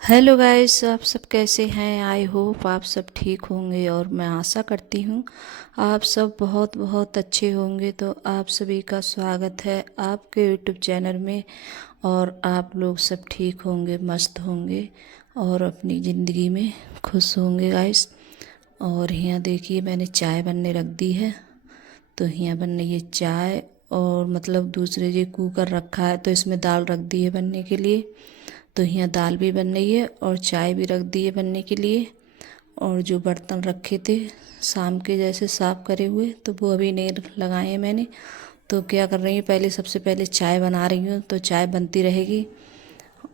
Hello guys, आप सब कैसे हैं। आई होप आप सब ठीक होंगे और मैं आशा करती हूँ आप सब बहुत बहुत अच्छे होंगे। तो आप सभी का स्वागत है आपके यूट्यूब चैनल में। और आप लोग सब ठीक होंगे, मस्त होंगे और अपनी ज़िंदगी में खुश होंगे गाइस। और यहाँ देखिए मैंने चाय बनने रख दी है। तो यहाँ बन रही है चाय और मतलब दूसरे ये कुकर रखा है तो इसमें दाल रख दी है बनने के लिए। तो यहाँ दाल भी बन रही है और चाय भी रख दी है बनने के लिए। और जो बर्तन रखे थे शाम के जैसे साफ़ करे हुए तो वो अभी नहीं लगाए हैं मैंने। तो क्या कर रही हूँ, पहले सबसे पहले चाय बना रही हूँ तो चाय बनती रहेगी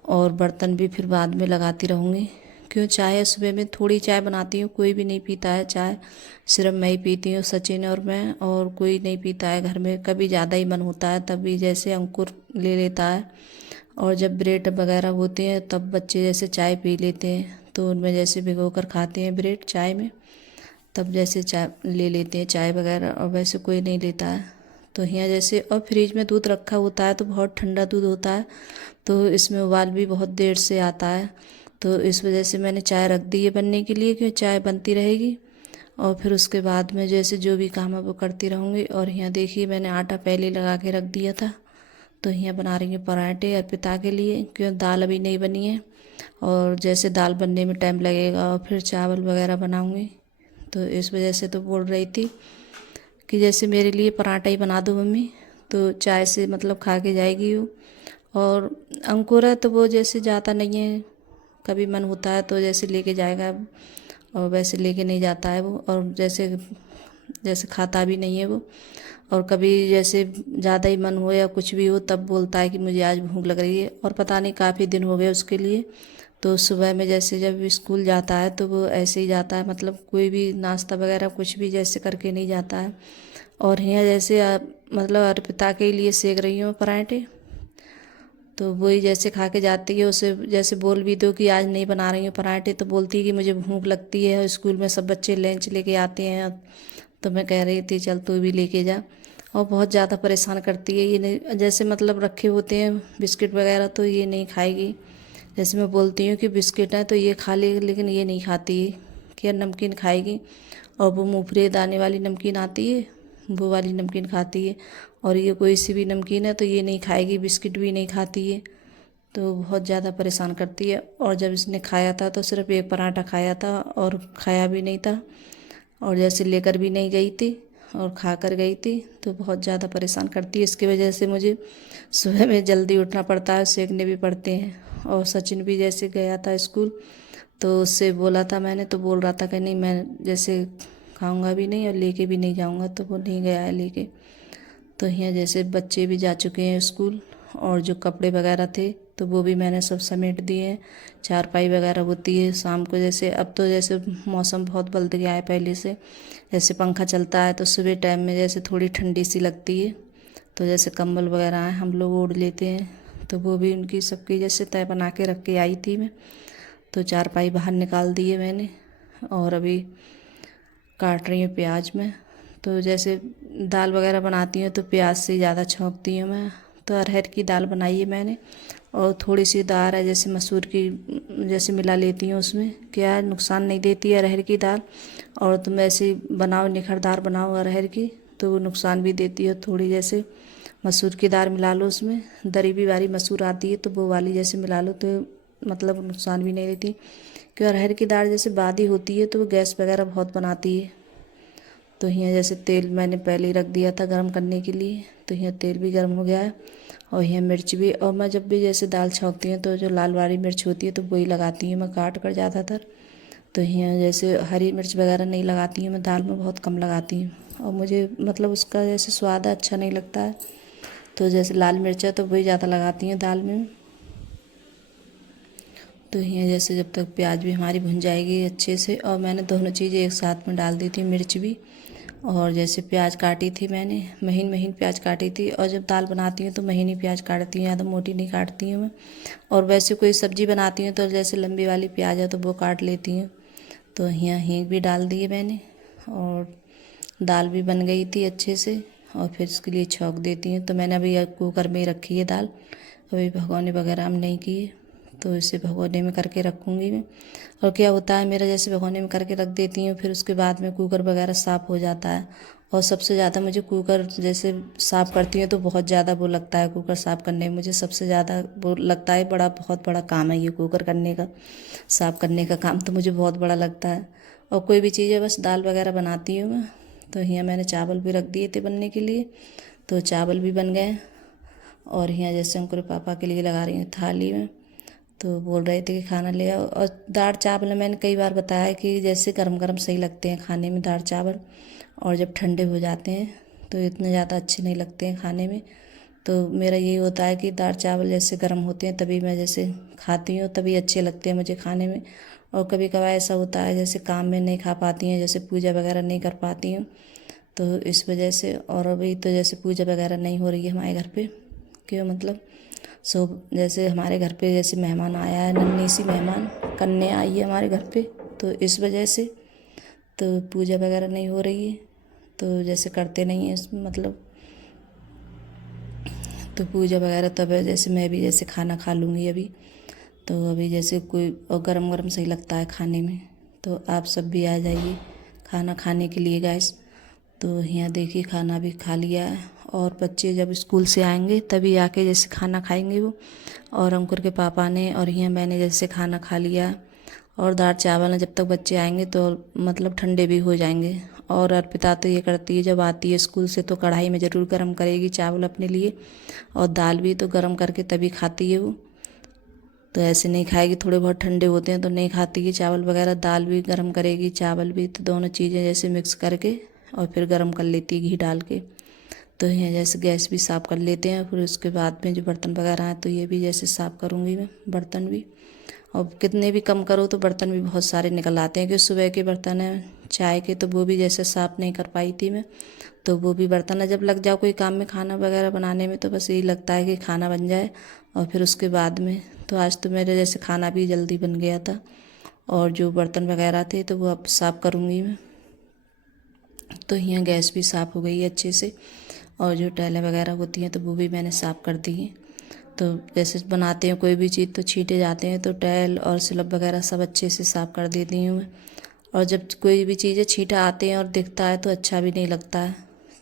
और बर्तन भी फिर बाद में लगाती रहूँगी। क्यों, चाय सुबह में थोड़ी चाय बनाती हूँ, कोई भी नहीं पीता है चाय, सिर्फ मैं ही पीती हूँ, सचिन और मैं, और कोई नहीं पीता है घर में। कभी ज़्यादा ही मन होता है तभी जैसे अंकुर ले लेता है। और जब ब्रेड वगैरह होते हैं तब बच्चे जैसे चाय पी लेते हैं तो उनमें जैसे भिगो कर खाते हैं ब्रेड चाय में, तब जैसे चाय ले लेते हैं चाय वगैरह, और वैसे कोई नहीं लेता है। तो यहाँ जैसे और फ्रिज में दूध रखा होता है तो बहुत ठंडा दूध होता है तो इसमें उबाल भी बहुत देर से आता है। तो इस वजह से मैंने चाय रख दी है बनने के लिए कि चाय बनती रहेगी और फिर उसके बाद में जैसे जो भी काम है वो करती रहूँगी। और यहाँ देखिए मैंने आटा पहले लगा के रख दिया था। तो यहाँ बना रही हूँ पराठे अर्पिता के लिए, क्योंकि दाल अभी नहीं बनी है और जैसे दाल बनने में टाइम लगेगा और फिर चावल वगैरह बनाऊँगी। तो इस वजह से तो बोल रही थी कि जैसे मेरे लिए पराठा ही बना दो मम्मी, तो चाय से मतलब खा के जाएगी वो। और अंकुर है तो वो जैसे जाता नहीं है, कभी मन होता है तो जैसे लेके जाएगा और वैसे लेके नहीं जाता है वो। और जैसे जैसे खाता भी नहीं है वो। और कभी जैसे ज़्यादा ही मन हो या कुछ भी हो तब बोलता है कि मुझे आज भूख लग रही है, और पता नहीं काफ़ी दिन हो गए उसके लिए। तो सुबह में जैसे जब स्कूल जाता है तो वो ऐसे ही जाता है, मतलब कोई भी नाश्ता वगैरह कुछ भी जैसे करके नहीं जाता है। और यहाँ जैसे मतलब अर्पिता के लिए सेक रही हूँ पराठे, तो वही जैसे खा के जाती है। उसे जैसे बोल भी दो कि आज नहीं बना रही हूँ पराठे तो बोलती है कि मुझे भूख लगती है, और स्कूल में सब बच्चे लंच लेके आते हैं। तो मैं कह रही थी चल तू भी लेके जा। और बहुत ज़्यादा परेशान करती है, ये नहीं जैसे मतलब रखे होते हैं बिस्किट वगैरह तो ये नहीं खाएगी। जैसे मैं बोलती हूँ कि बिस्किट है तो ये खा ले, लेकिन ये नहीं खाती है, क्या नमकीन खाएगी। और वो मूंगफली दाने वाली नमकीन आती है वो वाली नमकीन खाती है। और ये कोई सी भी नमकीन है तो ये नहीं खाएगी, बिस्किट भी नहीं खाती है। तो बहुत ज़्यादा परेशान करती है। और जब इसने खाया था तो सिर्फ एक पराठा खाया था और खाया भी नहीं था, और जैसे लेकर भी नहीं गई थी और खा कर गई थी। तो बहुत ज़्यादा परेशान करती है, इसकी वजह से मुझे सुबह में जल्दी उठना पड़ता है, सेकने भी पड़ते हैं। और सचिन भी जैसे गया था स्कूल तो उससे बोला था मैंने, तो बोल रहा था कि नहीं मैं जैसे खाऊंगा भी नहीं और लेके भी नहीं जाऊंगा, तो वो नहीं गया है लेके। तो यहाँ जैसे बच्चे भी जा चुके हैं स्कूल, और जो कपड़े वगैरह थे तो वो भी मैंने सब समेट दिए हैं। चारपाई वगैरह होती है शाम को, जैसे अब तो जैसे मौसम बहुत बदल गया है पहले से। जैसे पंखा चलता है तो सुबह टाइम में जैसे थोड़ी ठंडी सी लगती है, तो जैसे कंबल वगैरह हैं हम लोग ओढ़ लेते हैं। तो वो भी उनकी सबकी जैसे तय बना के रख के आई थी मैं। तो चारपाई बाहर निकाल दी है मैंने और अभी काट रही हूँ प्याज में। तो जैसे दाल वगैरह बनाती हूँ तो प्याज से ज़्यादा छौंकती हूँ मैं। तो अरहर की दाल बनाई है मैंने, और थोड़ी सी दाल है जैसे मसूर की, जैसे मिला लेती हूँ उसमें, क्या है नुकसान नहीं देती है अरहर की दाल। और तुम ऐसे बनाओ निखरदार बनाओ अरहर की तो वो नुकसान भी देती है थोड़ी। जैसे मसूर की दाल मिला लो उसमें, दरीबी वाली मसूर आती है तो वो वाली जैसे मिला लो तो मतलब नुकसान भी नहीं देती। क्योंकि अरहर की दाल जैसे बादी होती है तो वो गैस वगैरह बहुत बनाती है। तो यहाँ जैसे तेल मैंने पहले ही रख दिया था गर्म करने के लिए, तो यहाँ तेल भी गर्म हो गया है। और यहाँ मिर्च भी, और मैं जब भी जैसे दाल छौंकती हूँ तो जो लाल वाली मिर्च होती है तो वही लगाती हूँ मैं काट कर ज़्यादातर। तो यहाँ जैसे हरी मिर्च वगैरह नहीं लगाती हूँ मैं, दाल में बहुत कम लगाती हूँ और मुझे मतलब उसका जैसे स्वाद अच्छा नहीं लगता है। तो जैसे लाल मिर्च है तो वही ज़्यादा लगाती हूँ दाल में। तो यहाँ जैसे जब तक प्याज भी हमारी भुन जाएगी अच्छे से, और मैंने दोनों चीज़ें एक साथ में डाल दी थी, मिर्च भी। और जैसे प्याज काटी थी मैंने, महीन महीन प्याज काटी थी, और जब दाल बनाती हूँ तो महीन ही प्याज काटती हूँ, ज़्यादा मोटी नहीं काटती हूँ मैं। और वैसे कोई सब्ज़ी बनाती हूँ तो जैसे लंबी वाली प्याज है तो वो काट लेती हूँ। तो यहाँ हींग भी डाल दिए मैंने, और दाल भी बन गई थी अच्छे से। और फिर इसके लिए छौंक देती हूँ। तो मैंने अभी कुकर में ही रखी है दाल, अभी भगोने वगैरह हम नहीं किए। तो इसे भगोने में करके रखूँगी मैं। और क्या होता है मेरा, जैसे भगोने में करके रख देती हूँ, फिर उसके बाद में कुकर वगैरह साफ़ हो जाता है। और सबसे ज़्यादा मुझे कुकर जैसे साफ़ करती हूँ तो बहुत ज़्यादा वो लगता है, कुकर साफ़ करने में मुझे सबसे ज़्यादा वो लगता है, बहुत बड़ा काम है ये कुकर करने का, साफ़ करने का काम तो मुझे बहुत बड़ा लगता है। और कोई भी चीज़ है, बस दाल वगैरह बनाती हूँ मैं। तो यहाँ मैंने चावल भी रख दिए थे बनने के लिए, तो चावल भी बन गए। और यहाँ जैसे अंकुर पापा के लिए लगा रही हूँ थाली में, तो बोल रहे थे कि खाना ले आओ। और दाल चावल मैंने कई बार बताया कि जैसे गरम गरम सही लगते हैं खाने में दाल चावल, और जब ठंडे हो जाते हैं तो इतने ज़्यादा अच्छे नहीं लगते हैं खाने में। तो मेरा यही होता है कि दाल चावल जैसे गर्म होते हैं तभी मैं जैसे खाती हूँ, तभी अच्छे लगते हैं मुझे खाने में। और कभी कभार ऐसा होता है जैसे काम में नहीं खा पाती हैं, जैसे पूजा वगैरह नहीं कर पाती हूँ, तो इस वजह से। और अभी तो जैसे पूजा वगैरह नहीं हो रही है हमारे घर पे, क्यों मतलब सो जैसे हमारे घर पे जैसे मेहमान आया है, नन्ही सी मेहमान कन्या आई है हमारे घर पे, तो इस वजह से तो पूजा वगैरह नहीं हो रही है, तो जैसे करते नहीं है मतलब। तो पूजा वगैरह तब जैसे मैं भी जैसे खाना खा लूँगी अभी। तो अभी जैसे कोई और गरम गरम सही लगता है खाने में, तो आप सब भी आ जाइए खाना खाने के लिए गाइस। तो यहाँ देखिए खाना भी खा लिया है, और बच्चे जब स्कूल से आएंगे तभी आके जैसे खाना खाएंगे वो, और अंकुर के पापा ने और यहाँ मैंने जैसे खाना खा लिया। और दाल चावल है, जब तक बच्चे आएंगे तो मतलब ठंडे भी हो जाएंगे। और अर्पिता तो ये करती है, जब आती है स्कूल से तो कढ़ाई में ज़रूर गर्म करेगी चावल अपने लिए, और दाल भी तो गर्म करके तभी खाती है वो। तो ऐसे नहीं खाएगी, थोड़े बहुत ठंडे होते हैं तो नहीं खाती है चावल वगैरह। दाल भी गर्म करेगी, चावल भी, तो दोनों चीज़ें जैसे मिक्स करके और फिर गर्म कर लेती है घी डाल के। तो यहाँ जैसे गैस भी साफ़ कर लेते हैं, फिर उसके बाद में जो बर्तन वगैरह हैं तो ये भी जैसे साफ़ करूँगी मैं बर्तन भी। और कितने भी कम करो तो बर्तन भी बहुत सारे निकल आते हैं, कि सुबह के बर्तन हैं चाय के, तो वो भी जैसे साफ़ नहीं कर पाई थी मैं। तो वो भी बर्तन है, जब लग जाओ कोई काम में खाना वगैरह बनाने में तो बस यही लगता है कि खाना बन जाए और फिर उसके बाद में। तो आज तो मेरे जैसे खाना भी जल्दी बन गया था, और जो बर्तन वगैरह थे तो वो अब साफ़ करूँगी मैं। तो यहाँ गैस भी साफ़ हो गई है अच्छे से, और जो टाइलें वगैरह होती हैं तो वो भी मैंने साफ़ कर दी हैं। तो जैसे बनाते हैं कोई भी चीज़ तो छींटे जाते हैं, तो टाइल और स्लैब वगैरह सब अच्छे से साफ़ कर देती हूँ मैं। और जब कोई भी चीज़ें छींटा आते हैं और दिखता है तो अच्छा भी नहीं लगता है।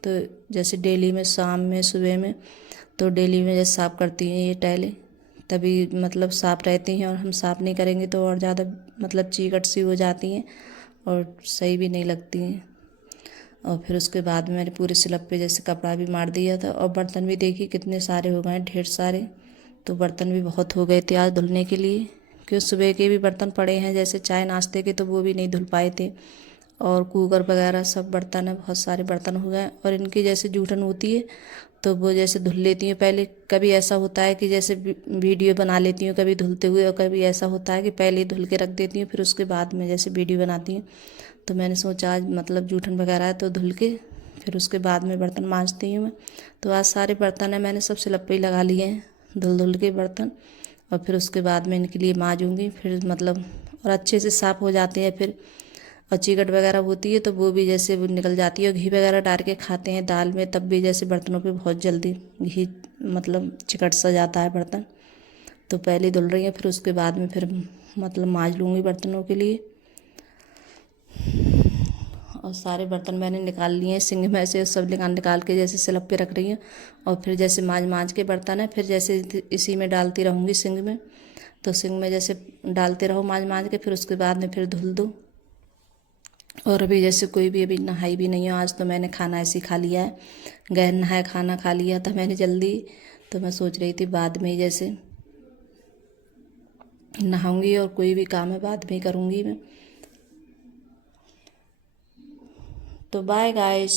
तो जैसे डेली में शाम में सुबह में, तो डेली में जैसे साफ़ करती हैं ये टाइलें, तभी मतलब साफ़ रहती हैं। और हम साफ़ नहीं करेंगे तो और ज़्यादा मतलब चीकट सी हो जाती हैं और सही भी नहीं लगती हैं। और फिर उसके बाद में मैंने पूरे स्लैब पे जैसे कपड़ा भी मार दिया था। और बर्तन भी देखिए कितने सारे हो गए, ढेर सारे। तो बर्तन भी बहुत हो गए थे आज धुलने के लिए, क्योंकि सुबह के भी बर्तन पड़े हैं जैसे चाय नाश्ते के, तो वो भी नहीं धुल पाए थे। और कुकर वगैरह सब बर्तन है, बहुत सारे बर्तन हो गए। और इनकी जैसे जूठन होती है तो वो जैसे धुल लेती हूँ पहले। कभी ऐसा होता है कि जैसे वीडियो बना लेती हूँ कभी धुलते हुए, और कभी ऐसा होता है कि पहले ही धुल के रख देती हूँ फिर उसके बाद में जैसे वीडियो बनाती हूँ। तो मैंने सोचा आज मतलब जूठन वगैरह है तो धुल के फिर उसके बाद में बर्तन मांजती हूँ मैं। तो आज सारे बर्तन है मैंने सब स्लैब पे ही लगा लिए हैं, धुल धुल के बर्तन। और फिर उसके बाद में इनके लिए मांजूँगी फिर मतलब, और अच्छे से साफ़ हो जाते हैं फिर। और चीकट वगैरह होती है तो वो भी जैसे वो निकल जाती है। और घी वगैरह डाल के खाते हैं दाल में, तब भी जैसे बर्तनों पे बहुत जल्दी घी मतलब चिकट सा जाता है बर्तन। तो पहले धुल रही है फिर उसके बाद में फिर मतलब मांज लूँगी बर्तनों के लिए। और सारे बर्तन मैंने निकाल लिए हैं सिंक में से, सब निकाल निकाल के जैसे स्लैब पे रख रही हूँ। और फिर जैसे मांज मांज के बर्तन है फिर जैसे इसी में डालती रहूँगी सिंक में। तो सिंक में जैसे डालते रहो मांज मांज के, फिर उसके बाद में फिर धुल दो। और अभी जैसे कोई भी अभी नहाई भी नहीं हो, आज तो मैंने खाना ऐसे ही खा लिया है, गैर नहाया खाना खा लिया था मैंने जल्दी। तो मैं सोच रही थी बाद में ही जैसे नहाऊंगी, और कोई भी काम है बाद में ही करूँगी मैं। तो बाय गाइस।